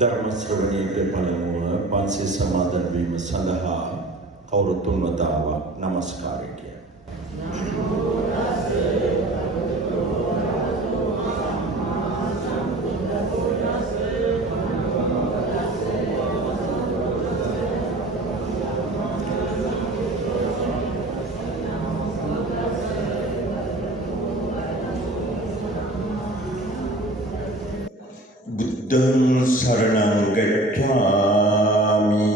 ධර්ම ශ්‍රවණයේ පළමුව පන්සිල් සමාදන් වීම සඳහා කවුරුත් තුන්වතාවක් নমස්කාරය කියයි. බුද්ධං සරණං ගච්ඡාමි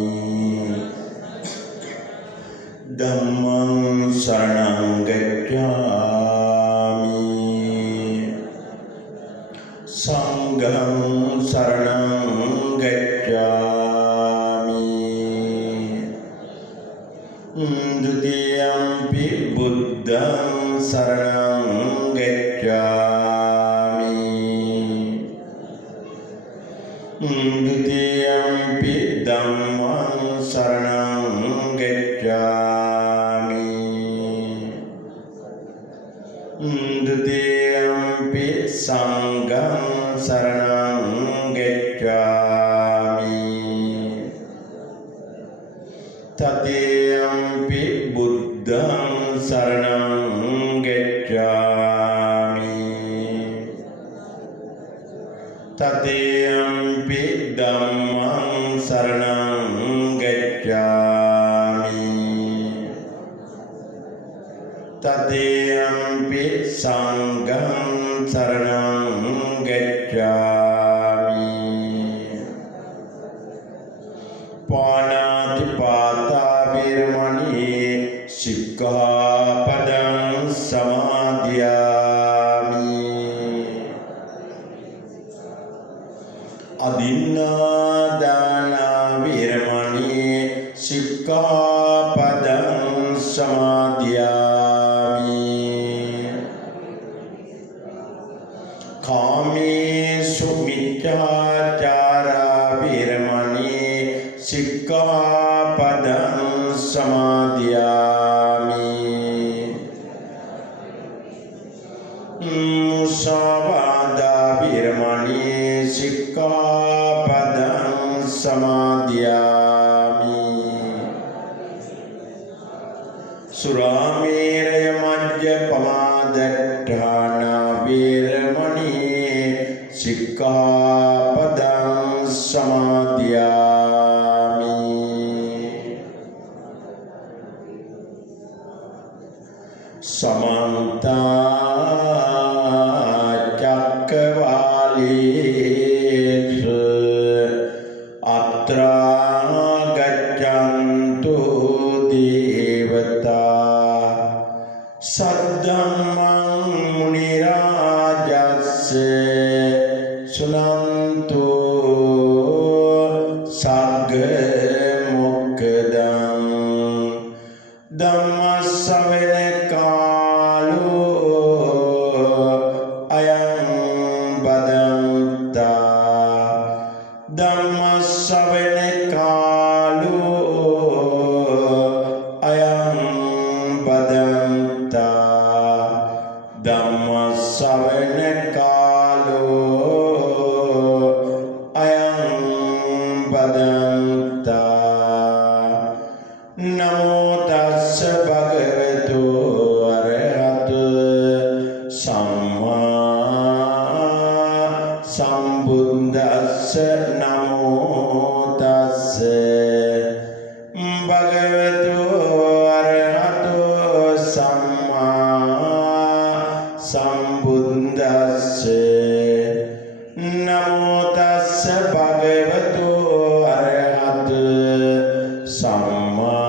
ධම්මං සරණං ගච්ඡාමි සංඝං සරණං ගච්ඡාමි ဒုတိယံ පි බුද්ධං සරණං ගච්ඡාමි ဒုတိယံ පි ධම්මං සරණං ගච්ඡාමි ဒုတိယံ පි සංඝං සරණං ගච්ඡාමි တတိယံ පි බුද්ධං සරණං ගච්ඡාමි တတိယံ පි ධම්මං සරණං ගච්ඡාමි တတိယံ පි සංඝං සරණං ගච්ඡාමි පාණාති පාතා වේරමණී සික්ඛාපදං සමාදියාමි อดินนาดานาวิรมณีสิกขาปดังสมาธิยามิกามิสุมิจฉาจาราวิรมณีสิกขาปดังสมาธิยามิมุสาวาทาวิรมณีสิกขาปดังสมาธิยามิสุราเมรยมัจจปมาดัฏฐานาเวรมณีสิกขาปดังสมาธิยามิสมันตาจักรวาลีअत्रा गच्छन्तु देवता सद्धम्मं मुनिराजस्य शृण्वन्तु सग्गमोक्खदं धम्मश्रवणकालो अयं बदन्ता ධම්මස්සවනකාලෝ අයං බදන්තා ධම්මස්සවනකාලෝ අයං බදන්තා නමෝ තස්ස භගවතු අරහතු සම්මා සම්බුද්දස්ස නමෝ තස්ස භගවතු අරහතු සම්මා සම්බුද්දස්ස නමෝ තස්ස භගවතු අරහතු සම්මා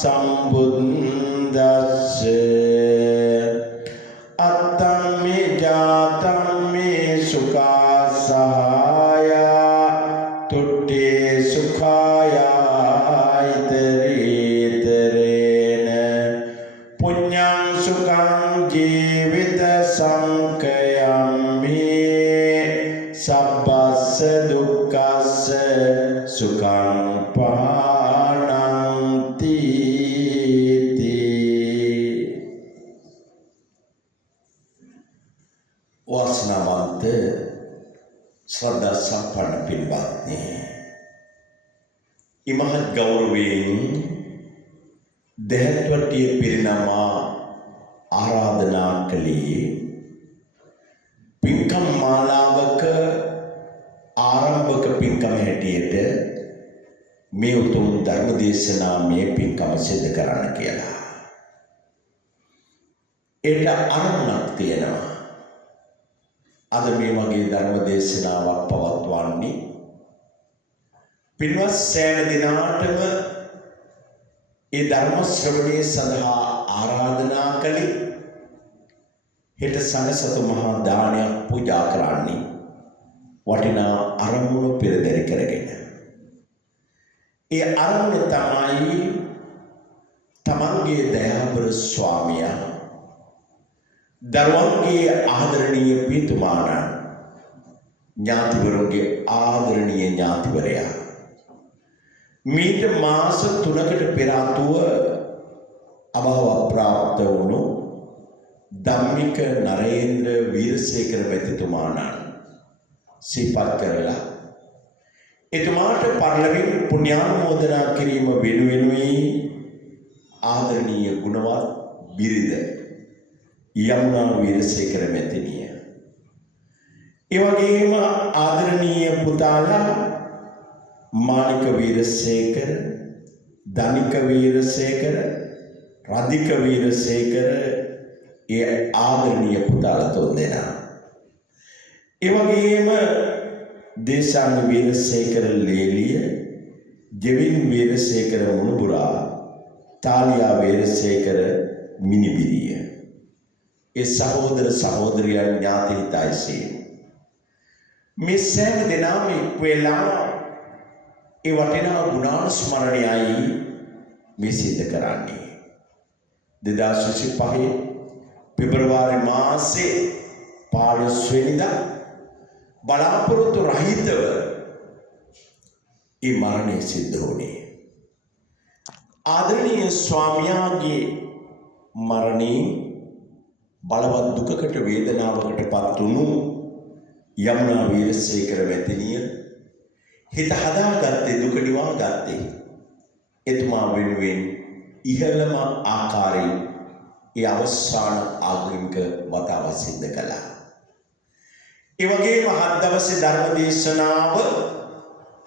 සම්බුද්දස්ස අත්තම්මේ ජාතම්මේ සුඛා සහායා තුට්ඨේ සුඛායා ඉතරීතරේන පුඤ්ඤං සුඛං ජීවිත සංකයම්මේ සබ්බස්ස දුක්ඛස්ස සුඛං පාණන්ති වාසනාවන්ත ශ්‍රද්ධා සම්පන්න පින්වත්නි, ඉමහත් ගෞරවයෙන් දෙහත්වටිය පිරිනමා ආරාධනා කළේ පින්කම් මාලාවක ආරම්භක පින්කම හැටියට මේ උතුම් ධර්ම දේශනාවේ පින්කම සිදු කරන්න කියලා. ඒට අරමුණක් තියෙනවා. අද මේ වගේ ධර්ම දේශනාවක් පවත්වන්නේ පින්වත් සෑම දිනාටම ඒ ධර්ම ශ්‍රවණය සඳහා ආරාධනා කළේ හෙට සනසතු මහා දානයක් පූජා කරන්නේ වටිනා අරමුණු පෙරදරි කරගෙන. ඒ අරමුණ තමයි තමන්ගේ දයාබර ස්වාමියා දරුවන්ගේ ආදරණීය පියතුමාණන් ඥාතිවරුන්ගේ ආදරණීය ඥාතිවරයා මීට මාස 3කට පෙර ආතුව අභව ප්‍රාප්ත වුණු ධම්මික නරේන්ද්‍ර වීරසේකර මැතිතුමාණන් සිහිපත් කරලා එතුමාට පරිලවින් පුණ්‍යානුමෝදනා කිරීම වෙනුවෙනුයි ආදරණීය ගුණවත් බිරිඳ යමුනා වීරසේකර මැතිණිය, ඒ වගේම ආදරණීය පුතාලා මානික වීරසේකර, ධනික වීරසේකර, රාධික වීරසේකර, ඒ ආදරණීය පුතාලා තුන්දෙනා, ඒ වගේම දේශාංග වීරසේකර ලේලිය, ජෙවින් වීරසේකර මුණුබුරා, තාලියා වීරසේකර මිනිබිරිය, ඒ සහෝදර සහෝදරියන් ඥාති හිතයිසේ මේ සෑම දෙනාම එක් වෙලා ඒ වටිනා ගුණානුස්මරණයයි මේ සිද්ධ කරන්නේ. 2025 පෙබරවාරි මාසේ 15 වෙනිදා බලාපොරොත්තු රහිතව ඒ මරණය සිද්ධ වුණේ. ආදරණීය ස්වාමියාගේ මරණයෙන් බලවත් දුකකට වේදනාවකට පත් වුණු යමුනා වීරසේකර මැතිණිය හිත හදාගත්තේ දුක නිවාගත්තේ එතුමා වෙනුවෙන් ඉහළම ආකාරයෙන් ඒ අවසාන ආගමික වතාව සිද්ධ කළා. ඒ වගේම 7 දවසේ ධර්ම දේශනාව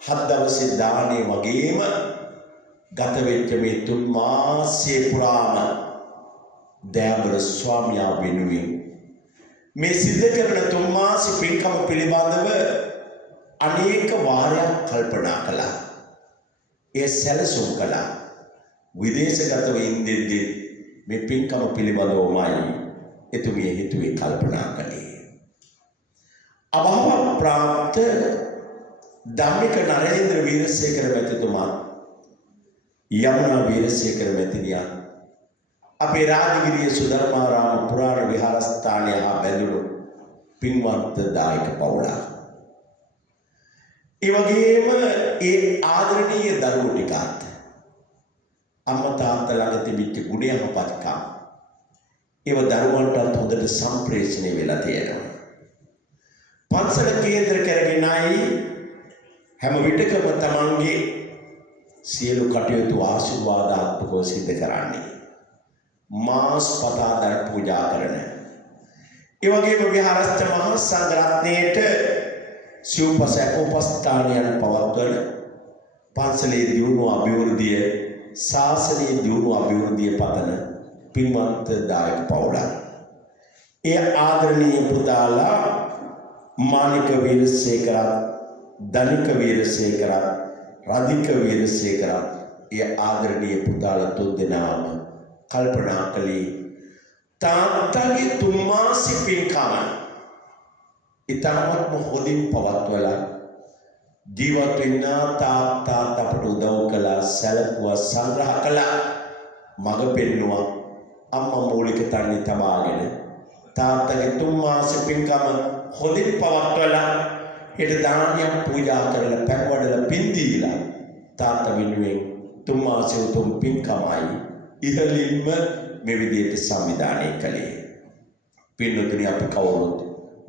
7 දවසේ දානේ වගේම ගත වෙච්ච මේ 3 මාසයේ පුරාම දයාබර ස්වාමියා වෙනුවෙන් මේ සිද්ධ කරන 3 මාස පින්කම පිළිබඳව අනේක වාරයක් කල්පනා කළා. ඒ සැලසුම් කළා. විදේශගතව ඉඳිද්දී මේ පින්කම පිළිබඳවමයි එතුමිය හිතුවේ කල්පනා කළේ. අභව ප්‍රාප්ත ධම්මික නරේන්ද්‍ර වීරසේකර මැතිතුමා යමුනා වීරසේකර මැතිණියා අපේ රාජගිරිය සුධර්මාරාම පුරාණ විහාරස්ථානය හා බැඳුණු පින්වත් දායක පවුලක්. ඒ වගේම ඒ ආදරණීය දරුවෝ ටිකත් අම්මා තාත්තා ළඟ තිබිච්ච ගුණයහපත්කම් ඒව දරුවන්ටත් හොඳට සම්ප්‍රේෂණය වෙලා තියෙනවා. පන්සල කේන්ද්‍ර කරගෙනයි හැම විටකම තමන්ගේ සියලු කටයුතු ආශිර්වාදාත්මකව සිද්ධ කරන්නේ. මාස් පතා දර පූජා කරන. ඒ වගේම විහාරස්ථ මහා සංඝ රත්නයේට සිව්පස උපස්ථානයන් පවත්වන පන්සලේ දියුණුව අභිවෘද්ධිය ශාසනයේ දියුණුව අභිවෘද්ධිය පතන පින්වත් දායක පවුලක්. ඒ ආදරණීය පුතාලා මානික වීරසේකර, ධනික වීරසේකර, රාධික වීරසේකර, ඒ ආදරණීය පුතාලා තුන්දෙනාම කල්පනා කළේ තාත්තගේ 3 මාසෙ පින්කම ඉතාමත්ම හොඳින් පවත්වලා ජීවත් වෙන්න තාත්තාත් අපට උදව් කළා, සැලකුවා, සංග්‍රහ කළා, මඟ පෙන්නුවා. අම්මා මූලික තන්නේ තබාගෙන තාත්තගේ 3 මාසෙ පින්කම හොඳින් පවත්වලා හෙට දානයක් පූජා කරලා පැන්වඩලා පින් දීලා තාත්තා වෙනුවෙන් 3 මාසෙ උතුම් පින්කමයි ඉහළින්ම මේ විදිහට සංවිධානය කළේ. පින්නතුනි අපි කවුරුත්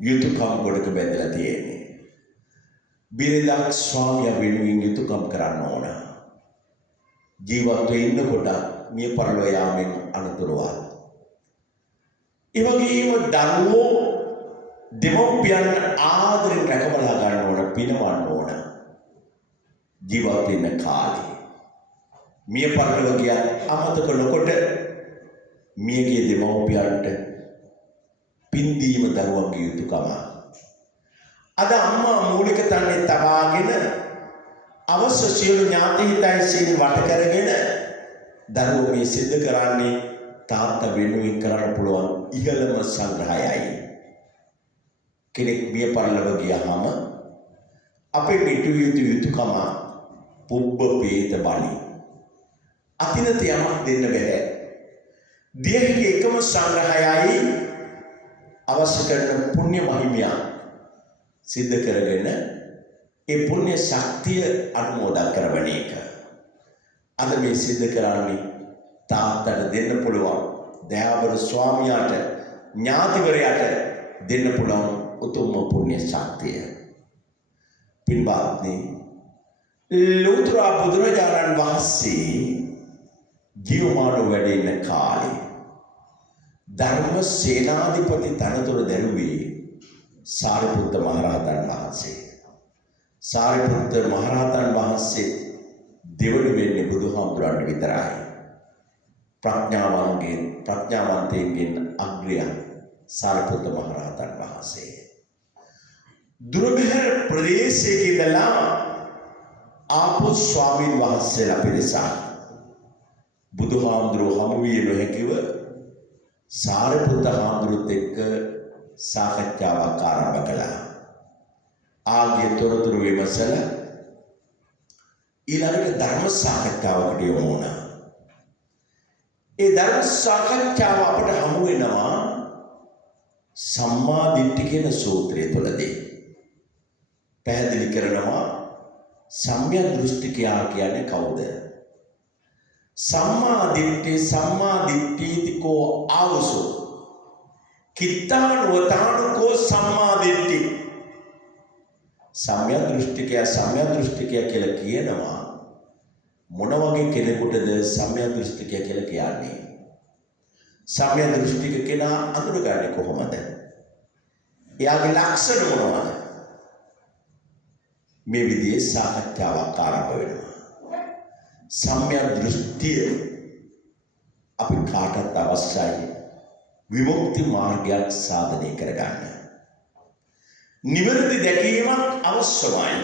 යුතුයකම් ගොඩක බැඳලා තියෙන්නේ. බිරිඳක් ස්වාමියා වෙනුවෙන් යුතුයකම් කරන්න ඕන. ජීවත්ව ඉන්නකොට මිය පරලෝ යාමෙන් අනතුරුවත්. ඒ වගේම දරුවෝ දෙමව්පියන් ආදරෙන් රැකබලා ගන්න ඕන, පිනවන්න ඕන. ජීවත් වෙන කාලේ මිය පරලෝ ගියත් අමතක නොකොට මියගේ දෙමව්පියන්ට පින් දීම දරුවන්ගේ යුතුයකම. අද අම්මා මූලික තන්නේ තබාගෙන අවශ්‍ය සියලු ඥාති හිතයිසීන් වට කරගෙන දරුවෝ මේ සිද්ධ කරන්නේ තාත්තා වෙනුවෙන් කරන්න පුළුවන් ඉහළම සංග්‍රහයයි. කෙනෙක් මිය පරලොව ගියාම අපේ පිටු යුතුයකම පුබ්බ පේත බලි. අතිනත යමක් දෙන්න බැහැ. දියහිගේ එකම සංග්‍රහයයි අවශ්‍ය කරන පුණ්‍ය මහිමය සිද්ධ කරගෙන ඒ පුණ්‍ය ශක්තිය අනුමෝදන් කරවන එක. අද මේ සිද්ධ කරන්නේ තාත්තට දෙන්න පුළුවන්, දයාබර ස්වාමියාට, ඥාතිවරයාට දෙන්න පුළුවන් උතුම් පුණ්‍ය ශක්තිය. පින්වත්නි, ලෝතර බුදුරජාණන් වහන්සේ ජීවමාන වැඩ ඉන්න කාලේ ධර්ම සේනාධිපති තනතුර දැරුවේ සාරිපුත්ත මහරහතන් වහන්සේ. සාරිපුත්ත මහරහතන් වහන්සේ දෙවන වෙන්නේ බුදුහාමුදුරන්ට විතරයි. ප්‍රඥාවන්තයෙන්ගෙන් අග්‍රය සාරිපුත්ත මහරහතන් වහන්සේ. දුරබැහැර ප්‍රදේශයක ඉඳලා ආපු ස්වාමීන් වහන්සේලා පිරිසක් බුදුහාමුදුරුවෝ හමු විය නොහැකිව සාරිපුත්ත හාමුදුරුවොත් එක්ක සාකච්ඡාවක් ආරම්භ කළා. ආගේ තොරතුරු විමසලා ඊළඟට ධර්ම සාකච්ඡාවකට යොමු වුණා. ඒ ධර්ම සාකච්ඡාව අපට හමු වෙනවා සම්මා දිට්ඨි කියන සූත්‍රය තුළදී. පැහැදිලි කරනවා සම්‍යක් දෘෂ්ටිකයා කියන්නේ කවුද? සම්මා දිට්ඨිතිකෝ ආවසෝ කිත්තානුවතානුකෝ සම්මා දිට්ඨි. සම්‍යක් දෘෂ්ටිකයා කියලා කියනවා මොන වගේ කෙනෙකුටද සම්‍යක් දෘෂ්ටිකයා කියලා කියන්නේ? සම්‍යක් දෘෂ්ටික කෙනා අඳුරගන්නේ කොහොමද? එයාගේ ලක්ෂණ මොනවද? මේ විදිහේ සාකච්ඡාවක් ආරම්භ වෙනවා. සම්‍යක් දෘෂ්ටිය අපි කාටත් අවශ්‍යයි විමුක්ති මාර්ගයක් සාධනය කරගන්න. නිවැරදි දැකීමක් අවශ්‍යමයි.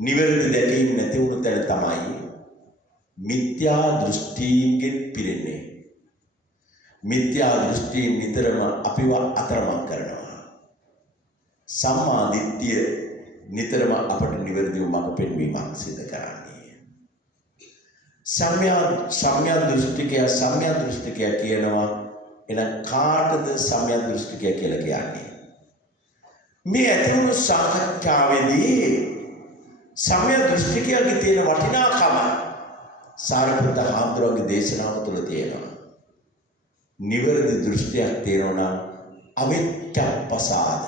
නිවැරදි දැකීම නැති වුණු තැන තමයි මිත්‍යා දෘෂ්ටීන්ගෙන් පිරෙන්නේ. මිත්‍යා දෘෂ්ටීන් නිතරම අපිව අතරමං කරනවා. සම්මා දිට්ඨිය නිතරම අපට නිවැරදිව මඟ පෙන්වීමක් සිදු කරන්නේ. සම්‍යක් දෘෂ්ටිකයා කියනවා එහෙනම් කාටද සම්‍යක් දෘෂ්ටිකයා කියලා කියන්නේ? මේ ඇතිවුණු සාකච්ඡාවේදී සම්‍යක් දෘෂ්ටිකයාගේ තියෙන වටිනාකම සාරිපුත්ත හාමුදුරුවෝගේ දේශනාව තුළ තියෙනවා. නිවැරදි දෘෂ්ටියක් තියෙනවා නම් අවිච්ඡප්පසාද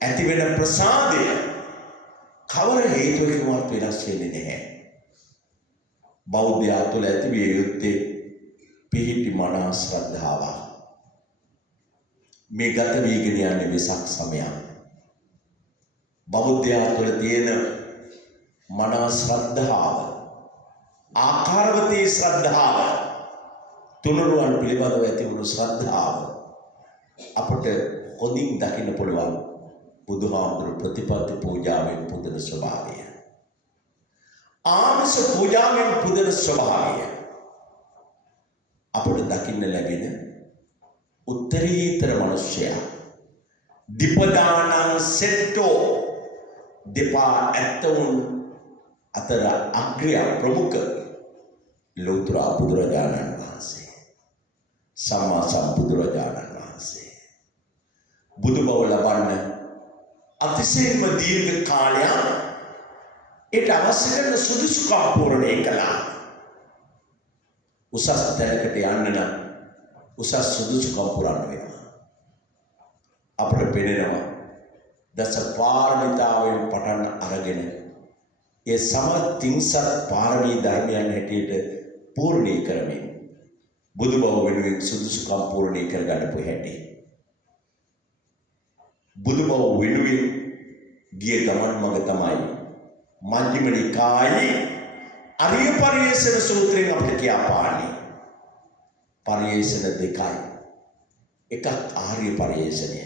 ඇති වෙන ප්‍රසාදය කවර හේතුවකින්වත් වෙනස් වෙන්නේ නැහැ. බෞද්ධයා තුළ ඇති විය යුත්තේ පිහිටි මනා ශ්‍රද්ධාව. මේ ගත වීගෙන යන්නේ වෙසක් සමයක්. බෞද්ධයා තුළ තියෙන මනා ශ්‍රද්ධාව, ආකාරවතී ශ්‍රද්ධාව, තුනුරුවන් පිළිබඳව ඇති වුණු ශ්‍රද්ධාව අපට හොඳින් දකින්න පුළුවන් බුදුහාමුදුරු ප්‍රතිපත්ති පූජාවෙන් පුදන ස්වභාවය. ආමස පූජාවෙන් පුදන ස්වභාවය අපට දකින්න ලැබෙන උත්තරීතර මනුෂ්‍යයා. දීපදානං සෙට්ටෝ දෙපා ඇත්තවුන් අතර අග්‍රය ප්‍රමුඛ ලෝතර බුදුරජාණන් වහන්සේ. සම්මා සම්බුදුරජාණන් වහන්සේ බුදු බව ලබන්න අතිශයින්ම දීර්ඝ කාලයක් ඒට අවශ්‍ය කරන සුදුසුකම් පූර්ණේ කළා. උසස් තැනකට යන්න නම් උසස් සුදුසුකම් පුරන්න වෙනවා. අපට පෙනෙනවා දස පාරමිතාවෙන් පටන් අරගෙන ඒ සම තින්සත් පාරමී ධර්මයන් හැටියට පූර්ණී කරමින් බුදු බව වෙනුවෙන් සුදුසුකම් පූර්ණී කරගන්නපු හැටි. බුදු බව වෙනුවෙන් ගිය ගමන් මඟ තමයි මජ්ක්‍ධිම නිකායේ අරිය පරියේෂණ සූත්‍රයෙන් අපිට කියපාන්නේ. පරියේෂණ දෙකයි. එකක් ආර්ය පරියේෂණය.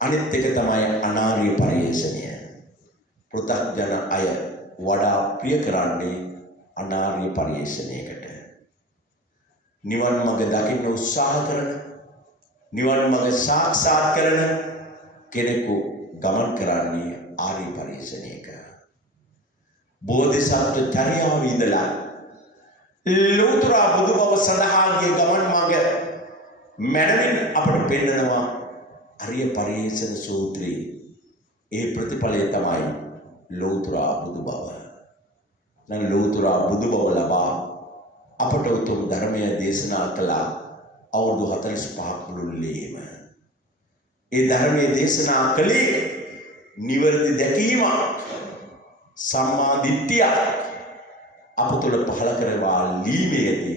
අනිත් එක තමයි අනාර්ය පරියේෂණය. පෘථග්ජන අය වඩා ප්‍රිය කරන්නේ අනාර්ය පරියේෂණයකට. නිවන් මඟ දකින්න උත්සාහ කරන, නිවන් මඟ සාක්ෂාත් කරන කෙනෙකු ගමන් කරන්නේ ආර්ය පරියේෂණයක. බෝධිසත්ව චර්යාව ඉඳලා ලෝතර බුදු බව සඳහා ගිය ගමන් මඟ මැනවින් අපට පෙන්නනවා ආර්ය පරියේෂණ සූත්‍රයේ. ඒ ප්‍රතිඵලය තමයි ලෝතර බුදු බව. නම් ලෝතර බුදු බව ලබා අපට උතුම් ධර්මය දේශනා කළා අවුරුදු 45ක් මුළුල්ලේම. ඒ ධර්මයේ දේශනා කළේ නිවැරදි දැකීමක්, සම්මා දිට්ඨිය අප තුළ පහළ කරවා ලීමේදී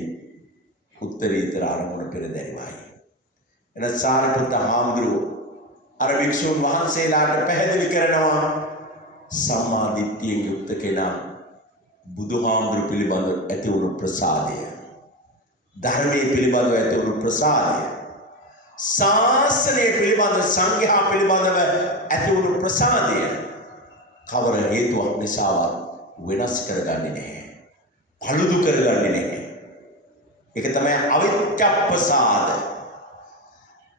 උත්තරීතර අරමුණ පෙරදැරිවයි. එන සාරිපුත්ත හාමුදුරුවෝ අර වික්ෂුන් වහන්සේලාට පැහැදිලි කරනවා සම්මා දිට්ඨියෙන් යුක්ත කෙනා බුදුහාමුදුරු පිළිබඳ ඇති වූ ප්‍රසාදය, ධර්මයේ පිළිබඳව ඇති වූ ප්‍රසාදය, ශාසනය පිළිබඳ සංඝයා පිළිබඳව ඇති වූ ප්‍රසාදය කවර හේතුවක් නිසාවත් වෙනස් කරගන්නේ නැහැ, පළුදු කරගන්නේ නැහැ. ඒක තමයි අවිච්ඡප්පසාද.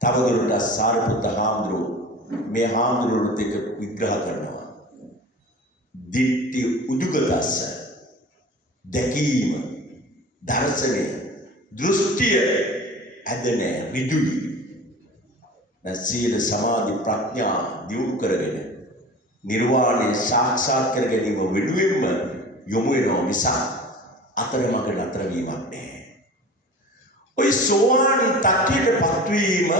තවදුරටත් සාරිපුත්ත හාමුදුරුවෝ මේ හාමුදුරුවෝත් එක්ක විග්‍රහ කරනවා. දිට්ඨි උජුගතස්ස, දැකීම, දර්ශනය, දෘෂ්ටිය ඇදෙන ඍජුයි. සීල සමාධි ප්‍රඥා දියුණු කරගෙන නිර්වාණය සාක්ෂාත් කර ගැනීම වෙනුවෙන්ම යොමු වෙනවා මිසක් අතරමඟ නතර වීමක් නැහැ. ඔය සෝවාන් තත්ත්වයට පත්වීම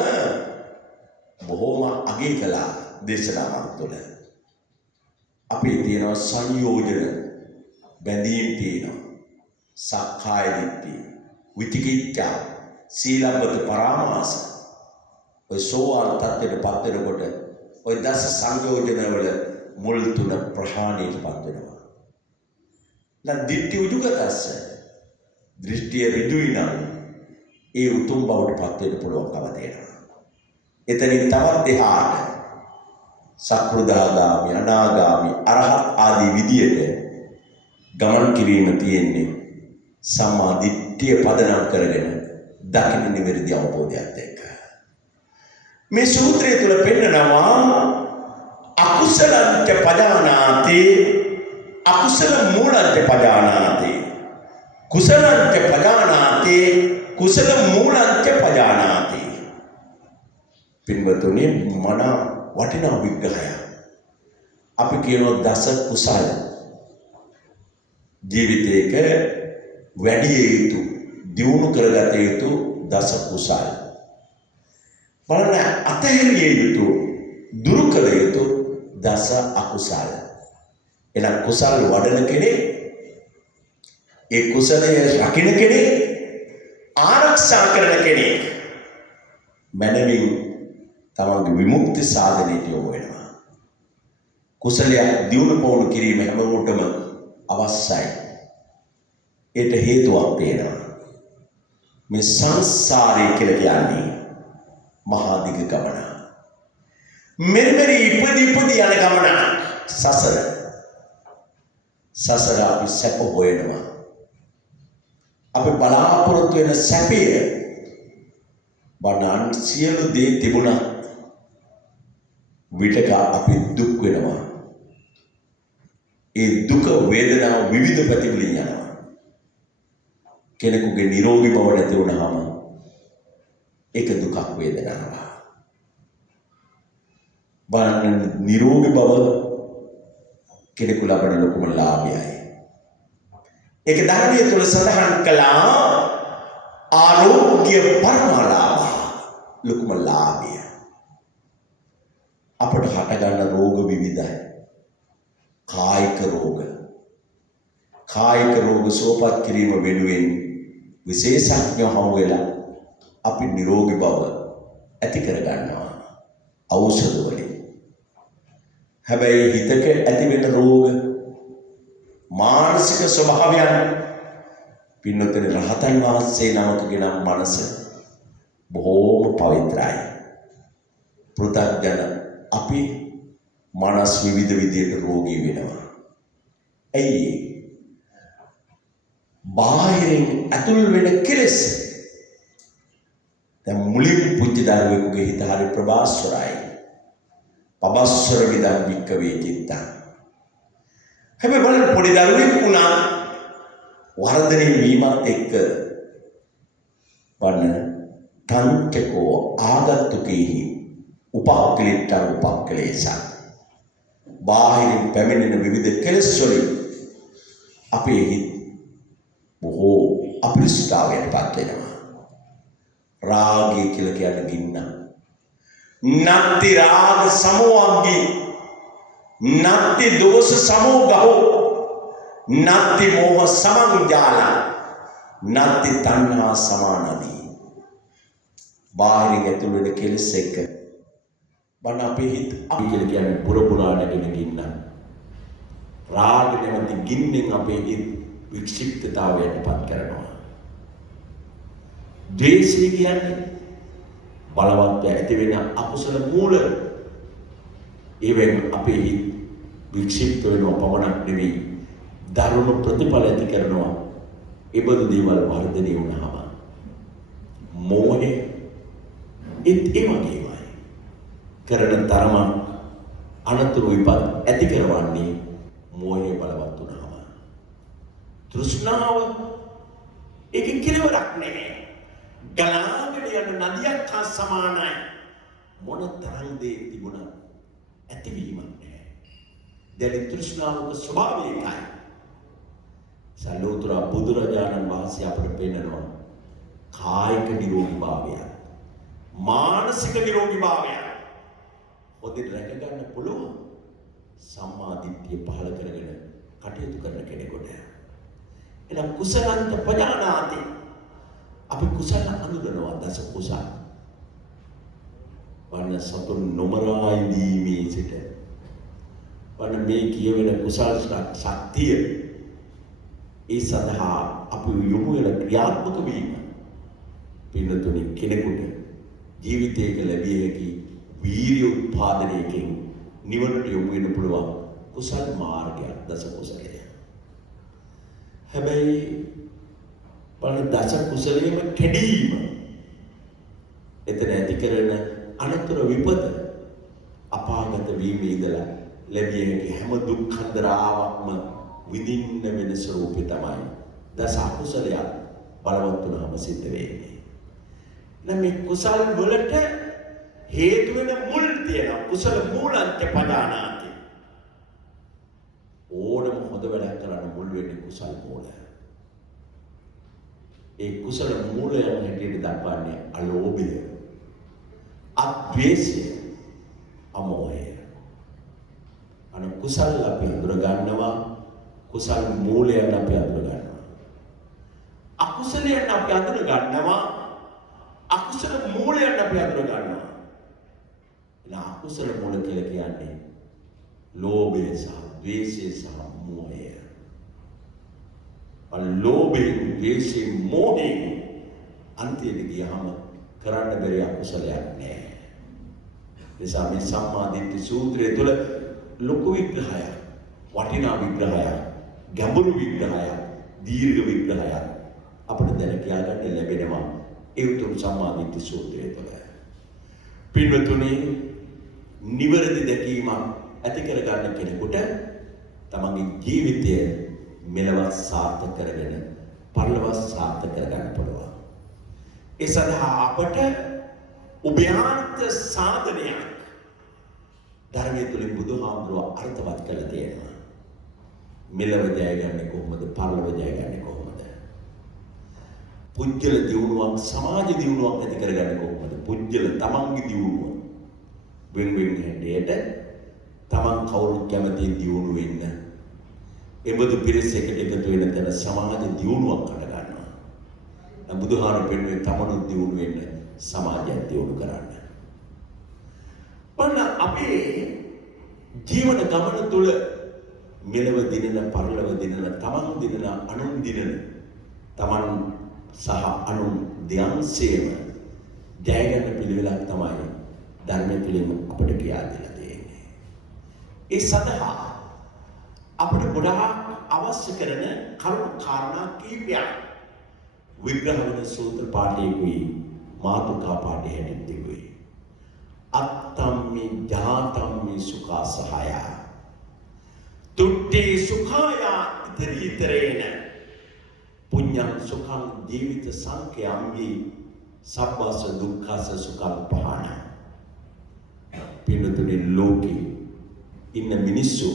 බොහෝම අගය කළා දේශනාවක් තුළ. අපේ තියෙනවා සංයෝජන, බැඳීම් තියෙනවා, සක්කාය දිට්ඨි, විචිකිච්ඡා, සීලබ්බත පරාමාස. ඔය සෝවාන් තත්ත්වයට පත් වෙනකොට ඔය දස සංයෝජන වල මුල් තුන ප්‍රහාණයටපත් වෙනවා. දැන් දිට්ඨි උජුගතස්ස, දෘෂ්ටිය ඍජුයි නම් ඒ උතුම් බවට පත් වෙන්න පුළුවන්කම තියෙනවා. එතනින් තවත් එහාට සක්‍රුදාගාමි, අනාගාමි, අරහත් ආදී විදියට ගමන් කිරීම තියෙන්නේ සම්මා දිට්ඨිය පදනම් කරගෙන දකින්න නිවැරදි අවබෝධයත් එක්ක. මේ සූත්‍රය තුල පෙන්නනවා අකුසලංච පජානාති, අකුසල මූලංච පජානාති, කුසලංච පජානාති, කුසල මූලංච පජානාති. පින්වතුනි, මන වටිනා විග්‍රහය. අපි කියනවා දස කුසල ජීවිතයක වැඩි යුතු, දියුණු කරගත යුතු දස කුසල. බලන්න, අතහැරිය යුතු, දුරු කළ යුතු දස අකුසල. එනම් කුසල් වඩන කෙනෙක්, ඒ කුසලය රකින්න කෙනෙක්, ආරක්ෂා කරන කෙනෙක් මනමින් තමන්ගේ විමුක්ති සාධනයට යොමු වෙනවා. කුසලයක් දියුණු පවුණු කිරීම හැමෝටම අවශ්‍යයි. ඒට හේතුවක් තියෙනවා. මේ සංසාරය කියලා කියන්නේ මහා දිග ගමන. මෙරි ඉපදි යන ගමන සසර. සසර අපි සැප හොයනවා. අපි බලාපොරොත්තු වෙන සැපය බණන් සියලු දේ තිබුණා විතක අපි දුක් වෙනවා. ඒ දුක වේදනාව විවිධ පැතිවලින් යනවා. කෙනෙකුගේ නිරෝගී බව නැති වුණාම ඒක දුකක්, වේදනාවක්. බලන්න, නිරෝගී බව කෙනෙකු ලබන ලොකුම ලාභයයි. ඒක ධර්මයේ තුල සඳහන් කළා ආරෝග්‍ය පරමාලාභ, ලොකුම ලාභය. අපට හටගන්න රෝග විවිධයි. කායික රෝග සුවපත් කිරීම වෙනුවෙන් විශේෂඥයෝ හමු වෙලා අපි නිරෝගී බව ඇති කර ගන්නවා ඖෂධ වලින්. හැබැයි හිතක ඇති වෙන රෝග මානසික ස්වභාවයන් පින්නතේ රහතන් වහන්සේ නමකගේ නම් මනස බොහෝම පවිත්‍රායි. පෘථග්ජන අපි මනස් විවිධ විදියට රෝගී වෙනවා. ඇයි? බාහිරින් ඇතුල් වෙන කෙලෙස්. දැන් මුලින් පුංචි දරුවෙකුගේ හිත හරි ප්‍රභාස්වරයි. පබස්වර විදම් වික්කවේ චිත්තං. හැබැයි බලන්න පොඩි දරුවෙක් වුණා වර්ධනය වීමත් එක්ක වන්න තංචකෝ ආගන්තුකේහි උපක්ඛලිට්ඨං උපක්ඛලේශං. බාහිරින් පැමිණෙන විවිධ කෙලෙස් වලින් අපේ හිත බොහෝ අපිරිසිතාවයට පත් වෙනවා. රාගය කියලා කියන්නේ ගින්න. නත්ති රාග සමෝඅග්ගි නත්ති දෝෂ සමෝගහෝ නත්ති මෝහ සමංජාල නත්ති තණ්හා සමානදී. බාහිරින් ඇතුල් වෙන කෙලෙස් එක්ක බණ අපේ හිත අපි කියලා කියන්නේ පුරපුරා නැගෙන ගින්න. රාග නැමැති ගින්නෙන් අපේ හිත වික්ෂිප්තතාවයට පත් කරනවා. ද්වේෂය කියන්නේ බලවත් ඇති වෙන අකුසල මූල. ඒවෙන් අපේ හිත වික්ෂිප්ත වෙනවා පමණක් නෙවෙයි දරුණු ප්‍රතිඵල ඇති කරනවා. ඒ බඳු දේවල් වර්ධනය වුණාම මෝහය ඒ වගේමයි කරන තරම අනතුරු විපත් ඇති කරවන්නේ මෝහය බලවත් වුණාම. තෘෂ්ණාව ඒකේ කෙලවරක් නැහැ. ගලාගෙන යන නදියක් හා සමානයි. මොන තරම් දේ තිබුණා ඇතිවීමක් නැහැ. දැන් තෘෂ්ණාවක ස්වභාවය ඒකයි. සල්ලෝතර බුදුරජාණන් වහන්සේ අපට පෙන්නනවා කායික නිරෝගීභාවය, මානසික නිරෝගීභාවය හොඳට රැක ගන්න පුළුවන් සම්මා දිට්ඨිය පහළ කරගෙන කටයුතු කරන කෙනෙකුට. එනම් කුසලන්ත පජානාති. අපි කුසල අනුදනවා දස කුසල. වන්න සතුන් නොමරා ඉඳීමේ සිට වන්න මේ කියවෙන කුසල ශක්තිය ඒ සඳහා අපි යොමු වෙන ක්‍රියාත්මක වීම පින්නතුනි කෙනෙකුට ජීවිතයක ලැබිය හැකි වීර්ය උත්පාදනයකින් නිවනට යොමු වෙන්න පුළුවන් කුසල මාර්ගයක් දස කුසලය. හැබැයි බලන්න දස කුසලයේම කැඩීම එතන ඇති කරන අනතුරු විපත අපාගත වීම ඉඳලා ලැබිය හැකි හැම දුක්ඛන්දරාවක්ම විඳින්න වෙන ස්වરૂපේ තමයි දස අකුසලයක් බලවත් වුණාම සිද්ධ වෙන්නේ. නම් මේ කුසල් වලට හේතු වෙන මුල් තියෙනවා. කුසල මූලංච පදානාති. ඕනම හොඳ වැඩක් කරන්න මුල් වෙන්නේ කුසල මූලය. ඒ කුසල මූලය හැටියට දක්වන්නේ අලෝභය, අද්වේෂය, අමෝහය. අනේ කුසල අපි හඳුර ගන්නවා, කුසල මූලයන් අපි හඳුර ගන්නවා. අකුසලයන් අපි හඳුර ගන්නවා, අකුසල මූලයන් අපි හඳුර ගන්නවා. එලා අකුසල මූල කියලා කියන්නේ ලෝභය සහ ද්වේෂය සහ මෝහය. ලෝභයෙන් ද්වේෂයෙන් මෝහයෙන් අන්තිමට ගියාම කරන්න බැරි අකුසලයක් නැහැ. නිසා මේ සම්මා දිට්ඨි සූත්‍රය තුළ ලොකු විග්‍රහයක්, වටිනා විග්‍රහයක්, ගැඹුරු විග්‍රහයක්, දීර්ඝ විග්‍රහයක් අපිට දැන කියාගන්න ලැබෙනවා ඒ උතුම් සම්මා දිට්ඨි සූත්‍රය තුළ. පින්වතුනි, නිවැරදි දැකීමක් ඇති කරගන්න කෙනෙකුට තමන්ගේ ජීවිතය මෙලව සාර්ථක කරගෙන පරලොව සාර්ථක කරගන්න පුළුවන්. ඒ සඳහා අපට උභයාන්ත සාධනයක් ධර්මයේ තුලින් බුදුහාමුදුරුවෝ අර්ථවත් කළා තියෙනවා. මෙලව ජයගන්නේ කොහොමද? පරලොව ජයගන්නේ කොහොමද? පුජ්‍යල දියුණුවක්, සමාජ දියුණුවක් ඇති කරගන්නේ කොහොමද? පුජ්‍යල තමන්ගේ දියුණුව. වෙන හැටියට තමන් කවුරුත් කැමති දියුණු වෙන්න. එබඳු පිරිසකට එකතු වෙන තැන සමාජ දියුණුවක් කර ගන්නවා. බුදුහාම පෙන්වන්නේ තමනුත් දියුණු වෙන්න සමාජයක් දියුණු කරන්න. බලන්න අපේ ජීවන ගමන තුළ මෙලව දිනන පරලොව දිනන තමන් දිනන අනුන් දිනන තමන් සහ අනුන් දෙයන්සේම ජය ගන්න පිළිවෙලක් තමයි ධර්මයේ පිළිම අපට කියා දෙලා තියෙන්නේ. ඒ සඳහා අපට ගොඩාක් අවශ්‍ය කරන කරුණු කාරණා කීපයක් විග්‍රහ වෙන සූත්‍ර පාඨයේදී මාතෘකා පාඨය හැටියට තිබුණේ. අත්තම්මි ජාතම්මි සුඛා සහාය තුට්ටි සුඛාය ඉතරීතරේන පුඤ්ඤං සුඛං ජීවිත සංඛ්‍යාම්හි සබ්බස දුක්ඛස සුඛං පහන. පින්නතුනි ලෝකේ ඉන්න මිනිස්සු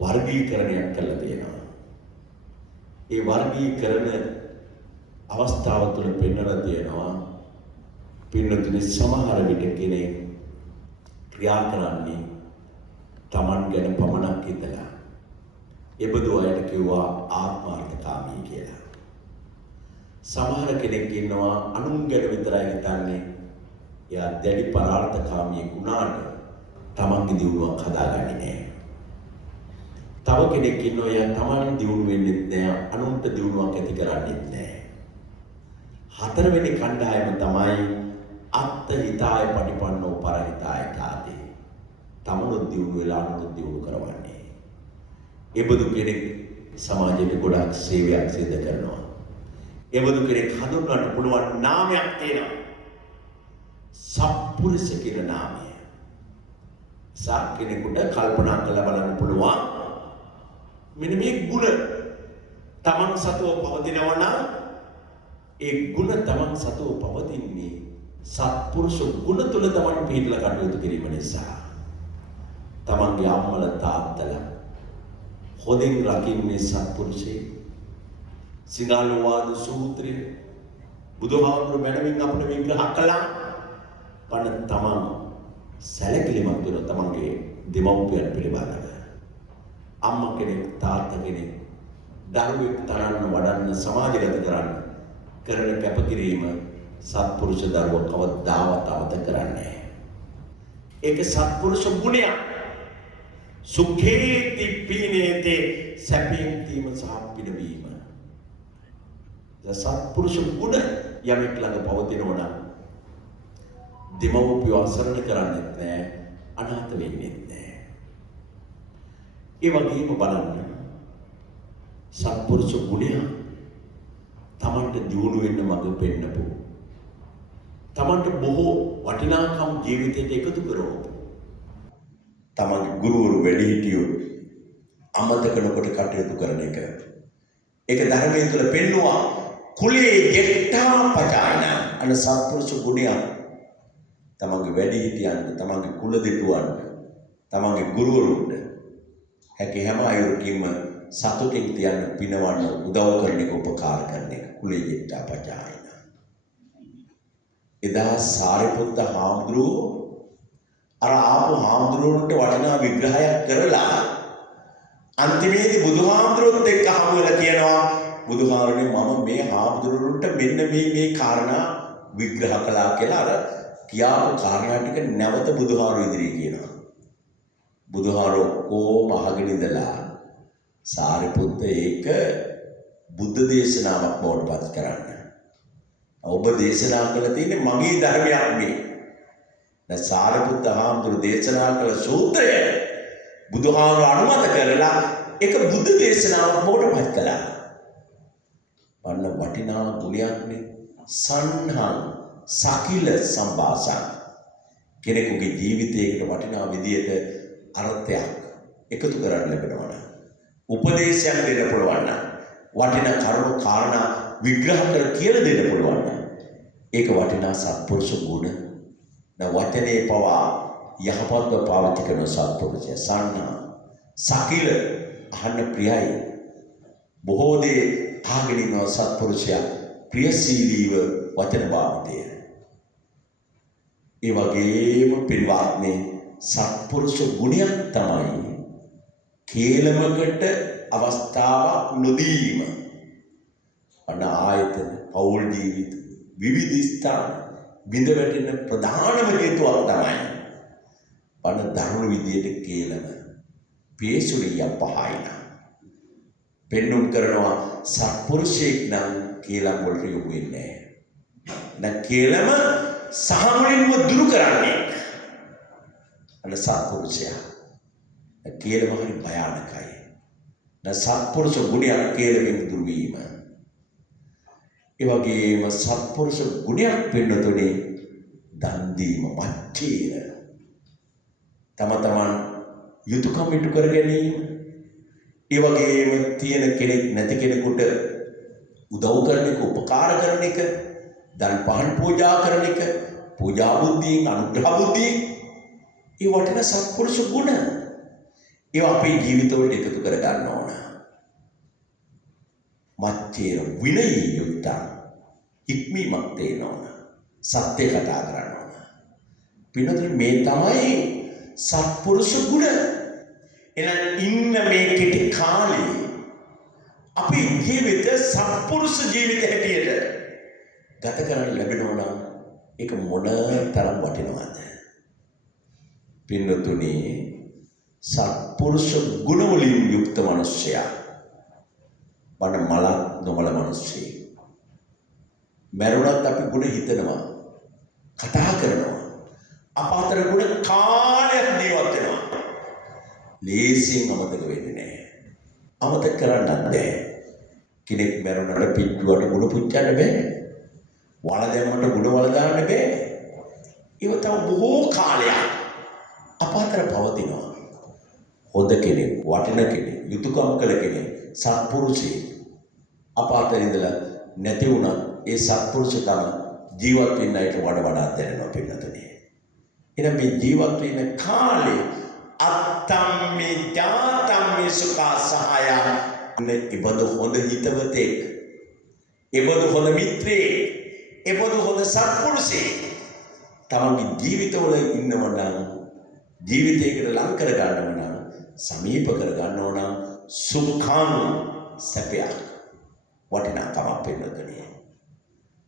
වර්ගීකරණයක් කරලා තියෙනවා. ඒ වර්ගීකරණ අවස්ථාව තුළ පෙන්වලා තියෙනවා පින්නතුනි සමහර විට කෙනෙක් ක්‍රියා කරන්නේ Taman ගැන පමණක් හිතලා. එබඳු අයට කිව්වා ආත්මාර්ථකාමී කියලා. සමහර කෙනෙක් ඉන්නවා අනුන් ගැන විතරයි හිතන්නේ. එයා දැඩි පරාර්ථකාමී වුණාට Tamanගේ දියුණුවක් හදාගන්නේ නැහැ. තව කෙනෙක් ඉන්නවා එයා Taman දියුණු වෙන්නේ නැහැ, අනුන්ට දියුණුවක් ඇති කරන්නේ නැහැ. හතරවෙනි කණ්ඩායම තමයි අත්ත හිතාය පටිපන්නෝ පරහිතාය ඡාති. තමනුත් දියුණු වෙලා අනුත් දියුණු කරවන්නේ. එබඳු කෙනෙක් සමාජයේ ගොඩක් සේවයක් සිදු කරනවා. එබඳු කෙනෙක් හඳුන්වන්න පුළුවන් නාමයක් තියෙනවා. සත්පුරුෂ කියන නාමය. කෙනෙකුට කල්පනා කරලා බලන්න පුළුවන්. මෙන්න මේ ගුණ තමන් සතුව පවතිනවා නම් ඒ ගුණ තමන් සතුව පවතින්නේ සත්පුරුෂ ගුණ තුල තමන් පිළිලා කටයුතු කිරීම නිසා. තමන්ගේ අම්මල තාත්තලා හොදින් රකින්නේ සත්පුරුෂේ. සිංහලවාද සූත්‍රය බුදුහාමුදුරු මැනවින් අපිට විග්‍රහ කළා. පණ තමන් සැලකිලිමත් වෙන තමන්ගේ දෙමව්පියන් පිළිබඳව. අම්මා කෙනෙක් තාත්තා කෙනෙක් දරුවෙක් තරන්න වඩන්න සමාජගත කරන කැපකිරීම සත්පුරුෂ දරුවෝ කවදාවත් අමතක කරන්නේ නැහැ. ඒක සත්පුරුෂ ගුණයක්. සුඛේති පීනේති සැපීම් තීම සහ පිනවීම. සත්පුරුෂ ගුණ යමෙක් ළඟ පවතිනවා නම් දෙමව්පිය අසරණ කරන්නේ නැහැ, අනාථ වෙන්නේ නැහැ. ඒ වගේම බලන්න සත්පුරුෂ ගුණය තමන්ට දියුණු වෙන්න මඟ පෙන්නපු, තමන්ට බොහෝ වටිනාකම් ජීවිතයට එකතු කරවපු, තමන්ගේ ගුරුවරු වැඩිහිටියෝ අමතක නොකොට කටයුතු කරන එක. ඒක ධර්මයේ තුල පෙන්නවා කුලේ ජෙට්ටා පචායන අන සත්පුරුෂ ගුණය තමන්ගේ වැඩිහිටියන්ට, තමන්ගේ කුල දෙටුවන්ට, තමන්ගේ ගුරුවරුන්ට හැකි හැම අයුරකින්ම සතුටින් තියන්න පිනවන්න උදව් කරන එක, උපකාර කරන එක කුලේ ජෙට්ටා පචායන. එදා සාරිපුත්ත හාමුදුරුවෝ අර ආපු හාමුදුරුවන්ට වටිනා විග්‍රහයක් කරලා අන්තිමේදී බුදුහාමුදුරුවොත් එක්ක හමු වෙලා කියනවා බුදුහාරනේ මම මේ හාමුදුරුවන්ට මෙන්න මේ කාරණා විග්‍රහ කළා කියලා අර කියාපු කාරණා ටික නැවත බුදුහාරු ඉදිරියේ කියනවා. බුදුහාරෝ කොහොම අහගෙන ඉඳලා සාරිපුත්ත ඒක බුද්ධ දේශනාවක් බවට පත් කරන්න. ඔබ දේශනා කළ තියෙන්නේ මගේ ධර්මයක් මේ. දැන් සාරිපුත්ත හාමුදුරු දේශනා කළ සූත්‍රය බුදුහාමුදුරු අනුමත කරලා ඒක බුද්ධ දේශනාවක් බවට පත් කළා. වන්න වටිනා ගුණයක්නේ. සන්හං සකිල සම්භාෂණ. කෙනෙකුගේ ජීවිතයකට වටිනා විදියට අර්ථයක් එකතු කරන්න ලැබෙනවා නම්, උපදේශයක් දෙන්න පුළුවන් නම්, වටිනා කරුණු කාරණා විග්‍රහ කර කියලා දෙන්න පුළුවන් නම් ඒක වටිනා සත්පුරුෂ ගුණ. වචනේ පවා යහපත්ව පාවිච්චි කරන සත්පුරුෂය. සන්නා සකිල අහන්න ප්‍රියයි. බොහෝ දේ අහගෙන ඉන්න සත්පුරුෂයා ප්‍රියශීලීව වචන භාවිතය. ඒ වගේම පින්වත්නි සත්පුරුෂ ගුණයක් තමයි කේලමකට අවස්ථාවක් නොදීම. අන්න ආයතන පෞල් ජීවිත විවිධ ස්ථාන බිඳ වැටෙන ප්‍රධානම හේතුවක් තමයි පණ දරුණු විදියට කේලම පේසුලිය පහයින පෙන්නුම් කරනවා සත්පුරුෂයෙක් නම් කේලම් වලට යොමු වෙන්නේ නැහැ. දැන් කේලම සාමුලින්ම දුරු කරන්නේ අන්න සත්පුරුෂයා. කේලම හරි භයානකයි. දැන් සත්පුරුෂ ගුණයක් කේලමෙන් දුරු වීම. ඒ වගේම සත්පුරුෂ ගුණයක් පෙන්වතුනේ දන් දීම මච්චේර. තම තමන් යුතුයකම් ඉටු කර ගැනීම. ඒ වගේම තියෙන කෙනෙක් නැති කෙනෙකුට උදව් කරන එක, උපකාර කරන එක, දන් පහන් පූජා කරන එක, පූජා බුද්ධියෙන් අනුග්‍රහ බුද්ධියෙන් ඒ වටින සත්පුරුෂ ගුණ ඒවා අපේ ජීවිතවලට එකතු කර ගන්න ඕන. මච්චේර විනයී යුක්තං ඉක්මීමක් තේන ඕන. සත්‍ය කතා කරන්න ඕන. පින්නතුනි මේ තමයි සත්පුරුෂ ගුණ. එහෙනම් ඉන්න මේ කෙටි කාලේ අපේ ජීවිත සත්පුරුෂ ජීවිත හැටියට ගත කරන්න ලැබෙනවා නම් ඒක මොන තරම් වටිනවද? පින්නතුනි සත්පුරුෂ ගුණ වලින් යුක්ත මිනිසයා වඩ මලක් නොමල මිනිස්සෙක්. මරුණත් අපි ගුණ හිතනවා, කතා කරනවා. අප අතර ගුණ කාලයක් ජීවත් වෙනවා. ලේසියෙන් අමතක වෙන්නේ නැහැ. අමතක කරන්නත් බැහැ. කෙනෙක් මරුණට පිටුවට ගුණ පුච්චන්න බෑ. වල දැම්මට ගුණ වල දාන්න බෑ. ඒව තව බොහෝ කාලයක් අප අතර පවතිනවා. හොඳ කෙනෙක්, වටින කෙනෙක්, යුතුයකම් කළ කෙනෙක්, සත්පුරුෂයෙක් අප අතර ඉඳලා නැති වුණත් ඒ සත්පුරුෂකම ජීවත් වෙන්න අයට වඩා දැනෙනවා පින්නතනේ. එහෙනම් මේ ජීවත් වෙන කාලේ අත්තම්මේ ජාතම්මේ සුඛා සහාය ඉබඳු හොඳ හිතවතෙක්, ඉබඳු හොඳ මිත්‍රයෙක්, ඉබඳු හොඳ සත්පුරුෂයෙක් තමන්ගේ ජීවිතවල ඉන්නව නම්, ජීවිතයකට ලං කර ගන්නව නම්, සමීප කර ගන්නව නම් සුඛං සැපයක් වටිනාකමක් වෙන්නදනේ.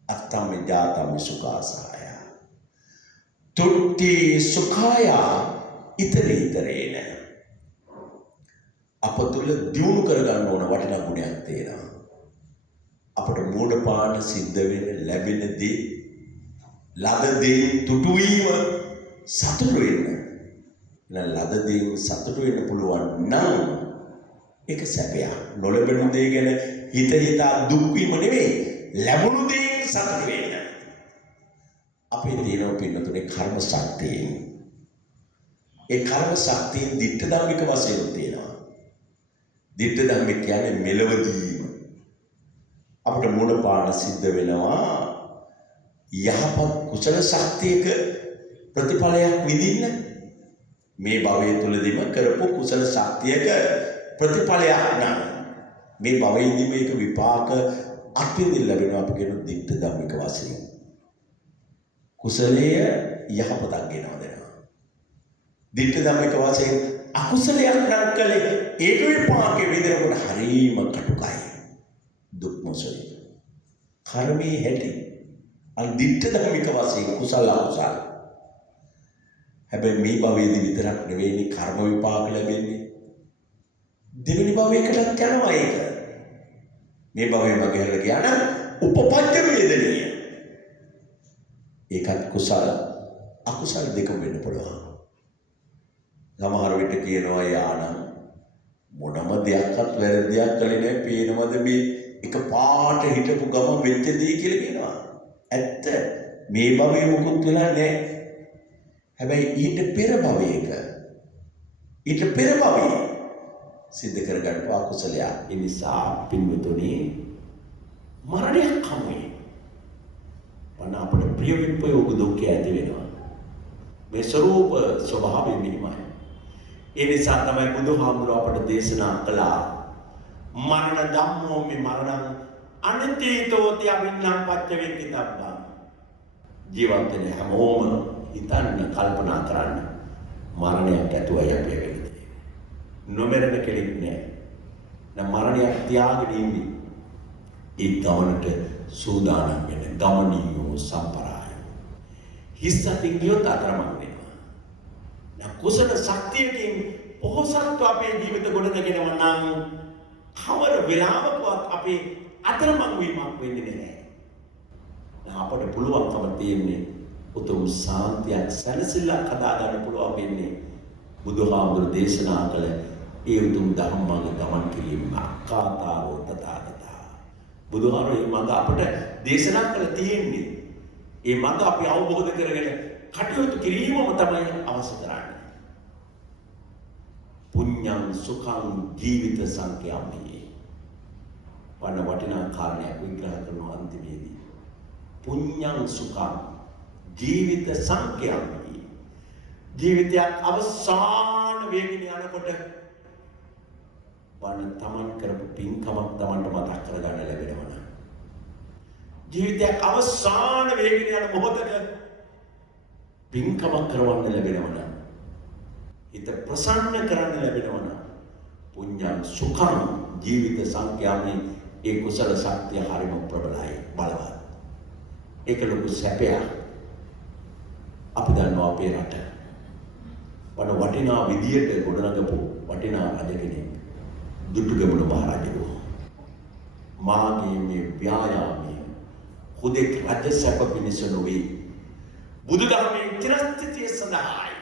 අත්තම්මේ ජාතම්මේ සුඛා සහාය තුට්ටි සුඛාය ඉතරීතරේන අප තුළ දියුණු කර ගන්න ඕන වටිනා ගුණයක් තියෙනවා. අපට මෝඩ පාන සිද්ධ වෙන ලැබෙන දේ, ලද දේ තුටු වීම සතුටු වෙන්න. ලද දේ සතුටු වෙන්න පුළුවන් නම් ඒක සැපයක්. නොලැබෙන දේ ගැන හිත හිතා දුක් වීම නෙවෙයි, ලැබුණු දේ සතුටු වෙන්න. අපේ තියෙන පින්නතුනේ කර්ම ශක්තිය. ඒ කර්ම ශක්තියෙන් දිට්ඨ ධම්මික වශයෙන් තියෙනවා. දිට්ඨ ධම්මික කියන්නේ මෙලවදීම. අපිට මූල පාන සිද්ධ වෙනවා යහපත් කුසල ශක්තියක ප්‍රතිඵලයක් විඳින්න. මේ භවයේ තුලදීම කරපු කුසල ශක්තියක ප්‍රතිඵලයක් නම් මේ භවයේදී මේක විපාක අත්විඳින්න ලැබෙනවා. අපි කියන දිට්ඨ ධම්මික වශයෙන් කුසලය යහපතක් ගෙනවා දෙනවා. දිට්ඨ ධම්මික වශයෙන් අකුසලයක් නම් කළේ ඒක විපාකෙ විඳිනකොට හරීම කටුකයි, දුක් මොසොයි. කර්මයේ හැටි අන් දිට්ඨ ධම්මික වශයෙන් කුසල අකුසල. හැබැයි මේ භවයේදී විතරක් නෙවෙයි කර්ම විපාක ලැබෙන්නේ. දෙවෙනි භවයකටත් යනවා ඒක. මේ භවයේ මගහැරලා ගියා නම් උපපච්ච වේදනීය. ඒකත් කුසල අකුසල දෙකම වෙන්න පුළුවන්. සමහර විට කියනවා යානම් මොනම දෙයක්වත් වැරදියක් කළේ නැහැ, පේනවද මේ එක පාට හිටපු ගම වෙච්ච දේ කියලා කියනවා. ඇත්ත මේ භවයේ මුකුත් වෙලා නැහැ. හැබැයි ඊට පෙර භවයක, ඊට පෙර භවයේ සිද්ධ කරගන්න අකුසලයක්. ඒ නිසා පින්වතුනි මරණයක් හමුවේ. වන්න අපේ ප්‍රිය විපයෝග දුක් ඇති වෙනවා. මේ ස්වરૂප ස්වභාවය මෙහිමයි. ඒ නිසා තමයි බුදුහාමුදුරුවෝ අපට දේශනා කළා මරණ ධම්මෝ මේ මරණං අනිත්‍යතෝති අවින්නම් පච්ච වේකිතබ්බං. ජීවත් වෙන හැමෝම හිතන්න කල්පනා කරන්න මරණයක් ඇතුවයි අපි වෙන්නේ. නොමරන කෙනෙක් නෑ. නම් මරණයක් තියාගෙන ඉන්නේ. ඒ ගමනට සූදානම් වෙන්න ගමනියෝ සම්පරාය. හිස්සටින් ගියොත් අතරමං වෙනවා. නම් කුසල ශක්තියකින් පොහොසත්ව අපේ ජීවිත ගොඩනගෙනවා නම් කවර වෙලාවකවත් අපේ අතරමං වීමක් වෙන්නේ නැහැ. අපට පුළුවන්කම තියෙන්නේ උතුම් සාන්තියක් සැලසිල්ලක් හදා ගන්න පුළුවන් වෙන්නේ බුදුහාමුදුරු දේශනා කළ ඒ උතුම් ධර්මමඟ ගමන් කිරීම අක්කාතාවෝ තථාගතා. බුදුහාමුදුරු මේ මඟ අපට දේශනා කළ තියෙන්නේ ඒ මඟ අපි අවබෝධ කරගෙන කටයුතු කිරීමම තමයි අවශ්‍ය කරන්නේ. පුඤ්ඤං සුඛං ජීවිත සංඛ්‍යාමි. වන්න වටිනා කාරණයක් විග්‍රහ කරන අන්තිමේදී පුඤ්ඤං සුඛං ජීවිත සංඛ්‍යාමි. ජීවිතයක් අවසාන වේගින යනකොට වන්න තමන් කරපු පින්කමක් තමන්ට මතක් කරගන්න ලැබෙනවා. ජීවිතයක් අවසාන වේගින යන මොහොතක පින්කමක් කරවන්න ලැබෙනවා. හිත ප්‍රසන්න කරන්න ලැබෙනවා. පුඤ්ඤං සුඛං ජීවිත සංඛ්‍යාමි. ඒ කුසල ශක්තිය හරිම ප්‍රබලයි බලවත්. ඒක ලොකු සැපයක්. අපි දන්නවා අපේ රට වඩ වටිනා විදියට ගොඩනගපු වටිනා රජ කෙනෙක් දුටුගැමුණු මහරජුගේ මාගේ මේ ව්‍යායාමයේ හුදෙක් රජ සැප පිණිස නොවේ බුදුදහමේ චිරස්ථිතිය සඳහායි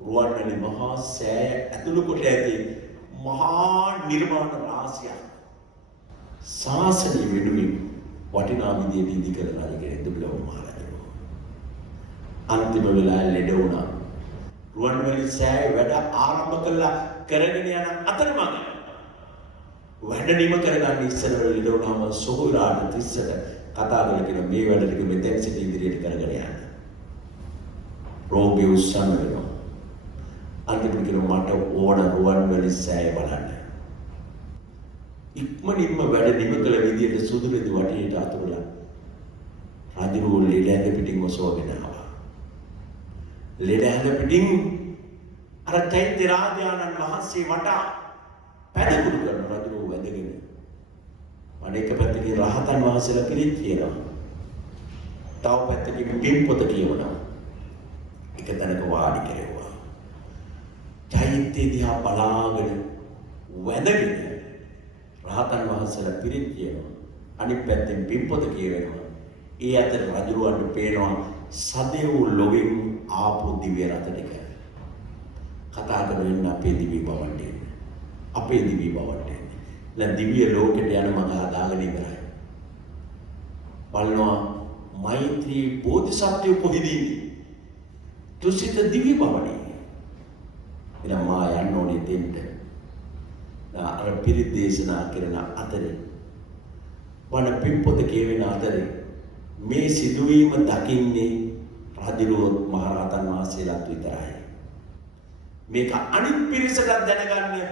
රුවන්වැලි මහා සෑය ඇතුළු කොට ඇති මහා නිර්මාණ රාශියක් ශාසනය වෙනුවෙන් වටිනා විදියට ඉදි කළ රජ කෙනෙක් දුටුගැමුණු මහරජු. අන්තිම වෙලාවේ ලෙඩ වුණා. රුවන්වැලි සෑය වැඩ ආරම්භ කළා කරගෙන යන අතරමඟ වැඩ නිම කරගන්න ඉස්සරවල ලෙඩ වුණාම සොහොයුරාට තිස්සට කතා කරගෙන මේ වැඩ ටික මෙතෙන් සිට ඉදිරියට කරගෙන යන්න. රෝගී උස්සන්න වෙනවා. අන්තිමට කියනවා මට ඕන රුවන්වැලි සෑය බලන්න. ඉක්මනින්ම වැඩ නිම කළ විදියට සුදුරෙදි වටියට අතුරලා රජුගේ ලෙඩ ඇඳ පිටින් ඔසවගෙන ආවා. ලෙඩ ඇඳ පිටින් අර චෛත්‍ය රාජානන් වහන්සේ වටා පැදකුරු කරන රජු වැදගෙන. අනේක පැත්තකින් රහතන් වහන්සේලා පිළිත් කියනවා. තව පැත්තකින් පින්පොත කියවනවා. එක තැනක වාඩි කෙරෙව්වා. චෛත්‍ය දිහා බලාගෙන වැදගෙන රහතන් වහන්සේලා පිළිත් කියනවා. අනිත් පැත්තෙන් පින්පොත කියවෙනවා. ඒ අතර රජුවන්ට පේනවා සදෙව් ලොවෙන් ආපු දිව්‍ය රථ ටික. කතා කරගෙන අපේ දිවි බවට එන්නේ. අපේ දිවි බවට එන්නේ. දැන් දිව්‍ය ලෝකෙට යන මඟ හදාගෙන ඉවරයි. බලනවා මෛත්‍රී බෝධිසත්වය කොහෙද ඉන්නේ? තුසිත දිවි බවනේ. එනම් මා යන්න ඕනේ දෙන්න. අර පිරිත් දේශනා කරන අතරේ වන පින්පොත කියවෙන අතරේ මේ සිදුවීම දකින්නේ රජුරුවත් මහරහතන් වහන්සේලාත් විතරයි. මේක අනිත් පිරිසට දැනගන්න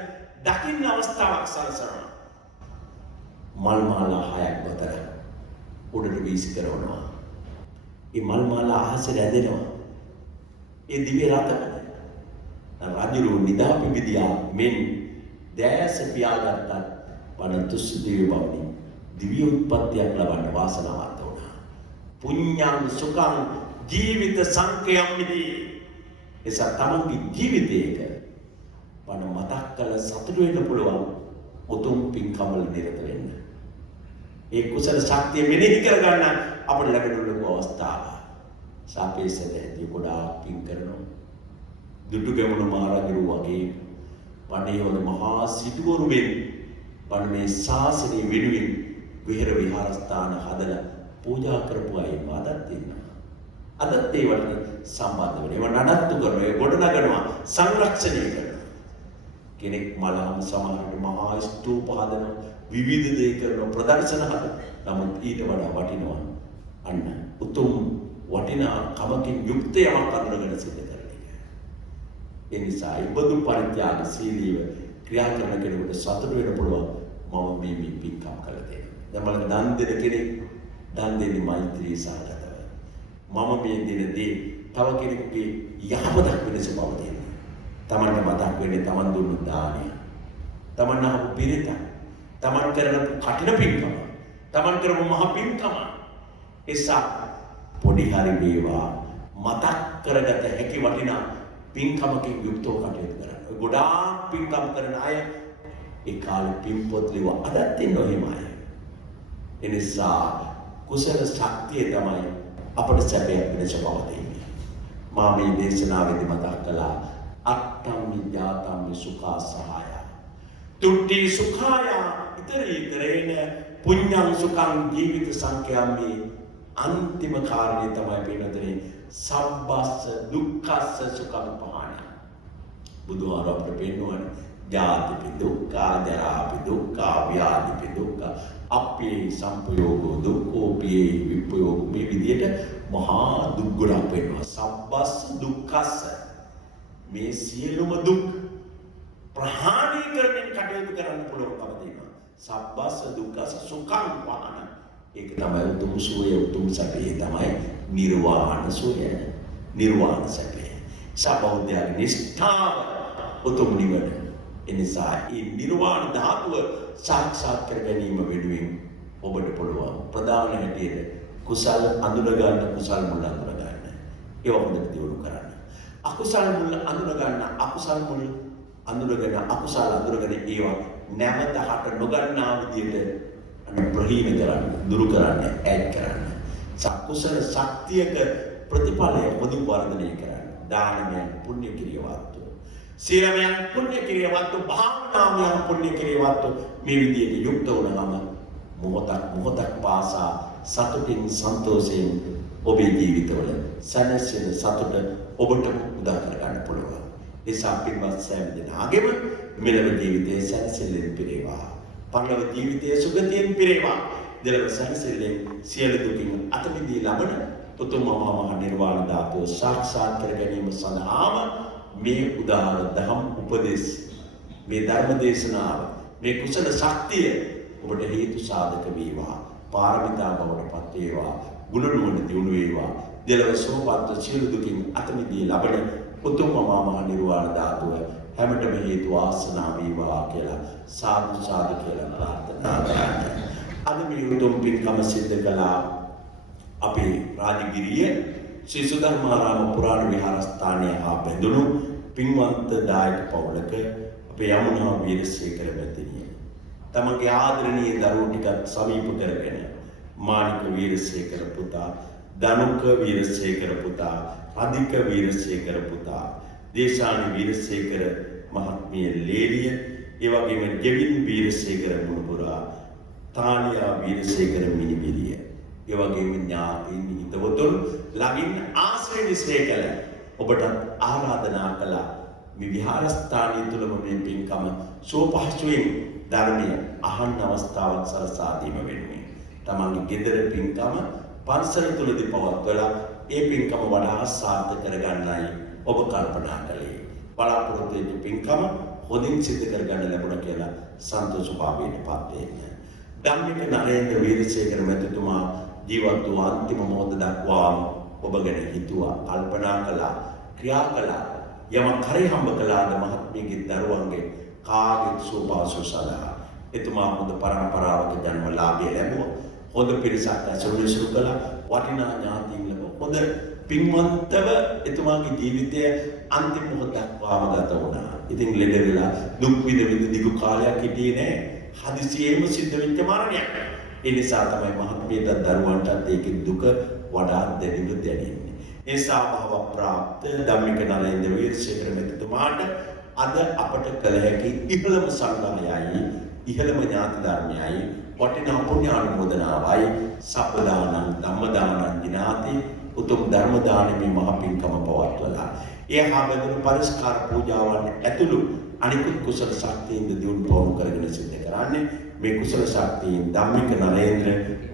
දකින්න අවස්ථාවක් සලසනවා. මල් මාලා 6ක් වතර උඩට වීසි කරනවා. ඒ මල් මාලා අහසට ඇදෙනවා. ඒ දිව්‍ය රථවල රජුරු නිදා පිබිදියා මෙන් දැස පියාගත්ත වන තුස්සු දිව්‍ය බවනි දිව්‍ය උත්පත්තියක් ලබන්න වාසනාවන්ත වුණා. පුඤ්ඤං සුඛං ජීවිත සංඛ්‍යාමිදී. එසා තමන්ගේ ජීවිතයක වන මතක් කළ සතුටු වෙන්න පුළුවන් උතුම් පින්කම්වල නිරත වෙන්න. ඒ කුසල ශක්තිය මෙනෙහි කරගන්න අපට ලැබෙන ලොකු අවස්ථාවක්. සාපේසදී ගොඩාක් පින් කරනවා. දුටුගැමුණු මහරජු වගේ වඩේවල මහා සිටුවරු වෙන් වන මේ ශාසනය වෙනුවෙන් විහෙර විහාරස්ථාන හදලා පූජා කරපු අය අදත් ඉන්නවා. අදත් ඒවට සම්බන්ධ වෙනවා. ඒවා නඩත්තු කරනවා. ඒ ගොඩනගනවා. සංරක්ෂණය කරනවා. කෙනෙක් මලහම සමහරවිට මහා ස්තූප හදනවා. විවිධ දේ කරනවා. ප්‍රදර්ශන හදනවා. නමුත් ඊට වඩා වටිනවා අන්න උතුම් වටිනා කමකින් යුක්ත යමක් අඳුරගෙන සිට කරන එක. ඒ නිසා ඉබඳු පරිත්‍යාගශීලීව ක්‍රියා කරන කෙනෙකුට සතුට වෙන්න පුළුවන් මම මේ පින්කම් කළා. දැන් බලන්න දන් දෙන කෙනෙක් දන් දෙන්නේ මෛත්‍රී සහගතව. මම මේ දිනදී තව කෙනෙකුගේ යහපතක් වෙනස බව දෙන්න. තමන්ට මතක් වෙන්නේ තමන් දුන්නු දානය. තමන් අහපු පිරිත. තමන් කරන කටින පින්කම. තමන් කරපු මහ පින්කම. එසා පොඩි හරි වේවා මතක් කරගත හැකි වටිනා පින්කමකින් යුක්තව කටයුතු කරන්න. ගොඩාක් පින්කම් කරන අය ඒ කාලේ පින්පොත් ලිව අදත් ඉන්න ඔහෙම අය. එනිසා කුසල ශක්තිය තමයි අපට සැපයක් වෙනස පවතින්නේ. මා මේ දේශනාවේදී මතක් කළා අට්ඨම්මි ඥාතම්මි සුඛා සහාය. තුට්ටි සුඛාය ඉතරීතරේන පුඤ්ඤං සුඛං ජීවිත සංඛ්‍යාම්මි අන්තිම කාරණේ තමයි පින්නතනේ සබ්බස්ස දුක්ඛස්ස සුඛං පහාන. බුදුහාර අපිට පෙන්වන්නේ ජාතිපි දුක්ඛ, ජරාපි දුක්ඛ, ව්‍යාධිපි දුක්ඛ, අපේ සම්පයෝගෝ දුක්ඛෝපේ විපයෝග මේ විදිහට මහා දුක් ගොඩක් වෙනවා. සබ්බස්ස දුක්ඛස්ස මේ සියලුම දුක් ප්‍රහාණය කරමින් කටයුතු කරන්න පුළුවන්කම තියෙනවා. සබ්බස්ස දුක්ඛස්ස සුඛං පහාන. ඒක තමයි උතුම් සුවය, උතුම් සැපේ තමයි නිර්වාණ සුවය, නිර්වාණ සැපේ. සබෞද්ධයගේ නිෂ්ඨාව උතුම් නිවන. එනිසා මේ නිර්වාණ ධාතුව සාක්ෂාත් කර ගැනීම වෙනුවෙන් ඔබට පුළුවන් ප්‍රධාන හැටියට කුසල් අඳුර ගන්න, කුසල් මුල් අඳුර ගන්න. ඒව හොඳට දියුණු කරන්න. අකුසල් මුල් අඳුර ගන්න, අකුසල් මුල් අඳුරගෙන අකුසල් අඳුරගෙන ඒවා නැවත හට නොගන්නා විදිහට ප්‍රහීන කරන්න, දුරු කරන්න, ඈඩ් කරන්න. සක්කුසල ශක්තියක ප්‍රතිඵලය පොදු වර්ධනය කරන්න. දානමයන් පුණ්‍ය ක්‍රියාවත්තු. සීලමයන් පුණ්‍ය ක්‍රියාවත්තු, භාවනාමයන් පුණ්‍ය ක්‍රියාවත්තු මේ විදිහට යුක්ත වුණාම මොහොතක් පාසා සතුටින් සන්තෝෂයෙන් ඔබේ ජීවිතවල සැනසෙන සතුට ඔබට උදා කර ගන්න පුළුවන්. ඒ සම්පූර්ණ සෑම දිනකම මෙලව ජීවිතයේ සැනසෙල්ලෙන් පිරේවා. පරලොව ජීවිතයේ සුගතියෙන් පිරේවා. දෙලව සැනසෙල්ලෙන් සියලු දුකින් අත මිදී ලබන උතුම් මහා නිර්වාණ ධාතුව සාක්ෂාත් කර ගැනීම සඳහාම මේ උදාර දහම් උපදේශ, මේ ධර්ම දේශනාව, මේ කුසල ශක්තිය ඔබට හේතු සාධක වේවා. පාරමිතා බවට පත් වේවා. ගුණ නුවණ දියුණු වේවා. දෙලව සෝපත්ව සියලු දුකින් අත මිදී ලබන උතුම් මහා නිර්වාණ ධාතුව හැමතෙම හේතු ආසනාව වේවා කියලා සාදු සාදු කියලා ප්‍රාර්ථනා කරන්න. අද මේ උතුම් පින්කම සිද්ධ කළා අපේ රාජගිරිය ශ්‍රී සුධර්මාරාම පුරාණ විහාරස්ථානයේ හා බැඳුණු පින්වන්ත දායක පවුලක අපේ යමුනා වීරසේකර මැතිණිය. තමගේ ආදරණීය දරුවෝ ටිකත් සමීප කරගෙන මානික වීරසේකර පුතා, ධනුක වීරසේකර පුතා, අධික වීරසේකර පුතා, දේශානි වීරසේකර මහත්මිය ලේලිය, ඒ වගේම ජෙවින් වීරසේකර මුණුපුරා, තානියා වීරසේකර මිනිබිරිය, ඒ වගේම ඥාතීන් හිතවතුන් ළඟින් ආශ්‍රය නිස්සේ කළ ඔබට ආරාධනා කළා මේ විහාරස්ථානය තුළම මේ පින්කම සෝපහසුවෙන් ධර්මය අහන්න අවස්ථාවක් සලසා දීම වෙනුවෙන් තමන්ගේ ගෙදර පින්කම පන්සල තුලදී පවත්වලා ඒ පින්කම වඩා සාර්ථක කරගන්නයි ඔබ කල්පනා කළේ. බලාපොරොත්තු වෙච්ච පින්කම හොඳින් සිදු කරගන්න ලැබුණා කියලා සන්තෝෂ භාවයටපත් වෙන්න. ධම්මික නරේන්ද්‍ර වීරසේකර මැතිතුමා ජීවත් වූ අන්තිම මොහොත දක්වාම ඔබ ගැන හිතුවා, කල්පනා කළා, ක්‍රියා කළා. යමක් හරි හම්බ කළාද මහත්මියගේ දරුවන්ගේ කාගේ සුවපහසු සඳහා. එතුමා හොඳ පරම්පරාවක ජන්මලාභය ලැබුවා. හොඳ පිරිසක් ඇසුරු කළා. වටිනා ඥාතීන් ලැබුවා. හොඳ පින්වන්තව එතුමාගේ ජීවිතය අන්තිම මොහොත දක්වාම ගත වුණා. ඉතින් ලෙඩ වෙලා දුක් විඳ දිගු කාලයක් හිටියේ නෑ. හදිසියෙම සිද්ධ වෙච්ච මරණයක්. ඒ නිසා තමයි මහත්මියට දරුවන්ටත් ඒකේ දුක වඩා දැඩිව දැනෙන්නේ. ඒ සාභව ප්‍රාප්ත ධම්මික නරේන්ද්‍ර වීරසේකර මැතිතුමාට අද අපට කළ හැකි ඉහළම සංග්‍රහයයි, ඉහළම ඥාති ධර්මයයි, වටිනා පුණ්‍යානුමෝදනාවයි සප්පදානං ධම්මදානං ඥාති උතුම් ධර්ම දානමේ මහ පින්කම පවත්වලා ඒ හා බැඳුණු පරිස්කාර පූජාවන් ඇතුළු අනිකුත් කුසල ශක්තියින්ද දියුණු පවුණු කරගෙන සිද්ධ කරන්නේ. මේ කුසල ශක්තියින් ධම්මික නරේන්ද්‍ර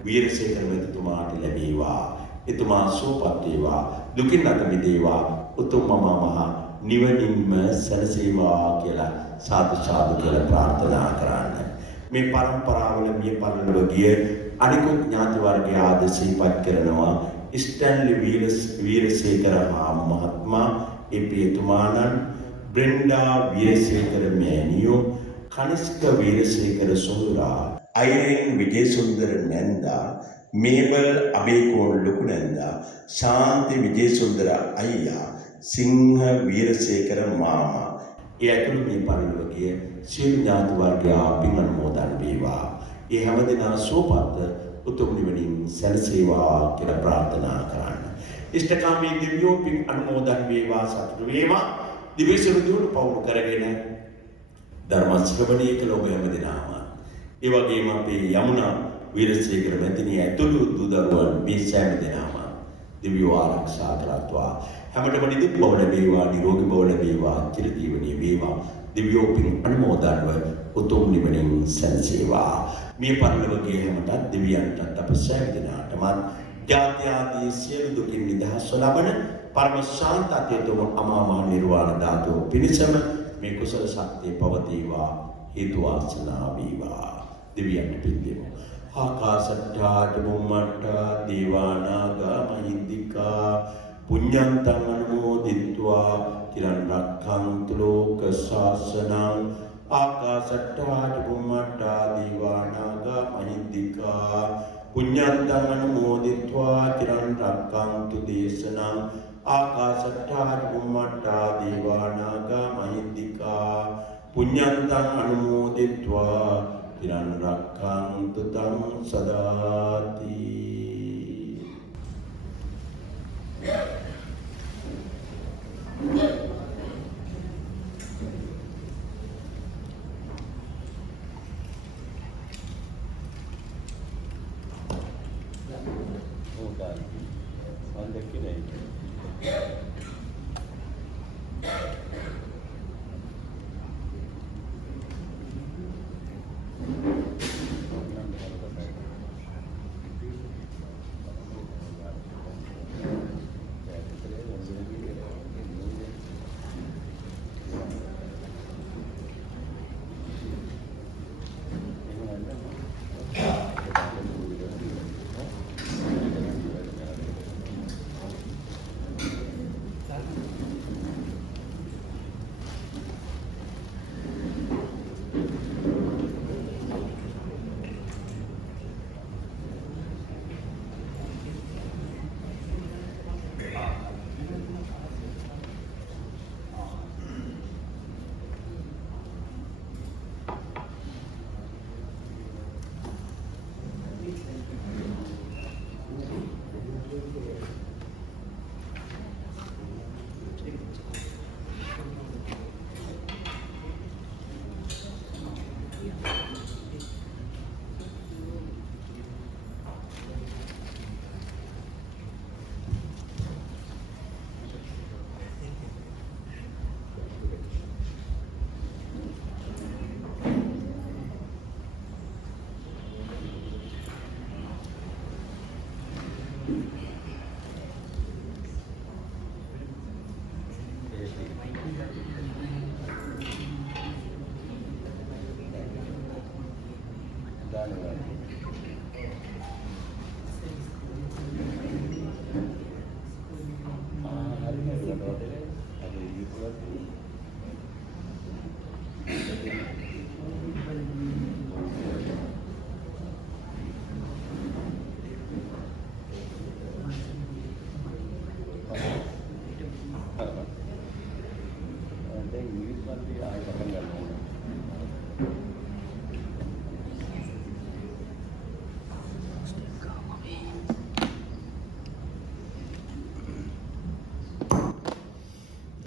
වීරසේකර මැතිතුමාට ලැබේවා. එතුමා සුවපත් වේවා, දුකින් අත මිදේවා, උතුම් මහා නිවනින්ම සැනසේවා කියලා සාදු සාදු කියලා ප්‍රාර්ථනා කරන්න. මේ පරම්පරාවල මිය පරලොව ගිය අනිකුත් ඥාති වර්ගය ආද සිහිපත් කරනවා. ස්ටැන්ලි වීරසේකර මහත්මයා, එපියතුමාණන්, බ්‍රෙන්ඩා වීරසේකර මෑණියෝ, කනිෂ්ක වීරසේකර සොහොයුරා, අයිරින් විජේසුන්දර නැන්දා, මේබල් අබේකෝන් ලොකු නැන්දා, ශාන්ති විජේසුන්දර අයියා, සිංහ වීරසේකර මාමා. ඒ ඇතුළු මේ පරිලෝකීය සියලු ඥාති වර්ගයා පින් අනුමෝදන් වේවා. ඒ හැමදෙනා සුවපත් උතුම් නිවනින් සැනසේවා කියලා ප්‍රාර්ථනා කරන්න. ඉෂ්ඨකාමී දිව්‍යෝ පින් අනුමෝදන් වේවා, සතුටු වේවා. දිව්‍යසුරු දියුණු පවුණු කරගෙන ධර්ම ශ්‍රවණය කළ ඔබ හැමදෙනාම, ඒ වගේම අපේ යමුනා වීරසේකර මැතිණිය ඇතුළු දූ දරුවන් මේ සෑම දෙනාම දිව්‍යෝ ආරක්ෂා කරත්වා. හැමතෙම නිදුක් බව ලැබේවා, නිරෝගී බව ලැබේවා, චිරජීවනීය වේවා. දිව්‍යෝ පින් අනුමෝදන්ව උතුම් නිවනින් සැනසේවා. මේ පරිලෝකීය හැමතත් දිව්‍යයන්ටත් අප සෑම දෙනාටම ජාති ආදී සියලු දුකින් නිදහස්ව ලබන පරම ශාන්තත්වයටම අමා මහ නිර්වාණ ධාතුව පිණිසම මේ කුසල ශක්තිය පවතිවා, හේතු වාසනා වේවා. දිව්‍යයන්ට පින් දෙමු. ආකාශට්ටා චුම්මට්ටා දේවානාගා මහින්దికා පුඤ්ඤන්තං අනුමෝදිත්වා චිරන් රක්ඛන්තු ලෝක ශාසනං. ආකාශට්ටා චුම්මට්ටා දේවානාගා මහින්దికා පුඤ්ඤන්තං අනුමෝදිත්වා චිරන් රක්ඛන්තු දේශනං. ආකාශට්ටා චුම්මට්ටා දේවානාගා මහින්దికා පුඤ්ඤන්තං අනුමෝදිත්වා චිරන් රක්ඛන්තු තං සදාති.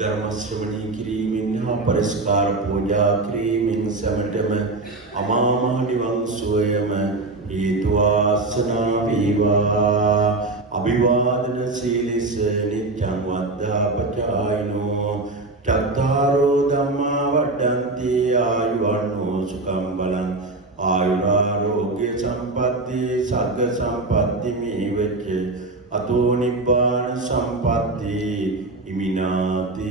ධර්ම ශ්‍රවණය කිරීමෙන් හා පරිස්කාර පූජා කිරීමෙන් සමටම අමා මහ නිවන් සුවයම හේතු වාසනා වේවා. අභිවාදන සීලස නිච්ඡං වද්දා පචායනෝ චත්තාරෝ ධම්මා වඩ්ඩන්ති ආයුවන්නෝ සුඛං බලං ආයුරාෝග්‍ය සම්පatti සග්ග සම්පatti මේවච අතෝ නිබ්බාන සම්පatti ඉමිනාති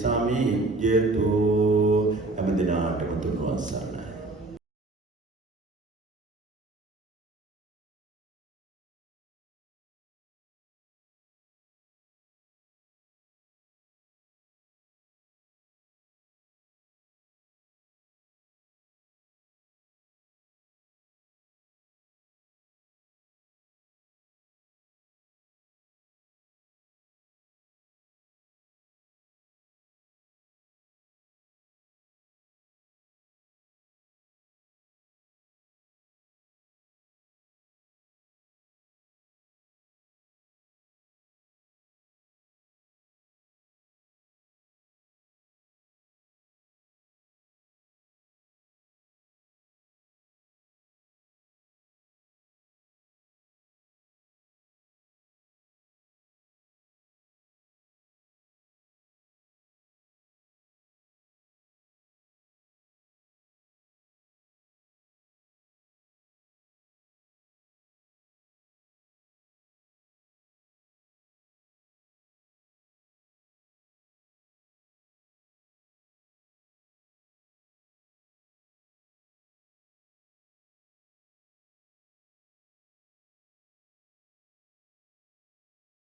සමිජ්ජත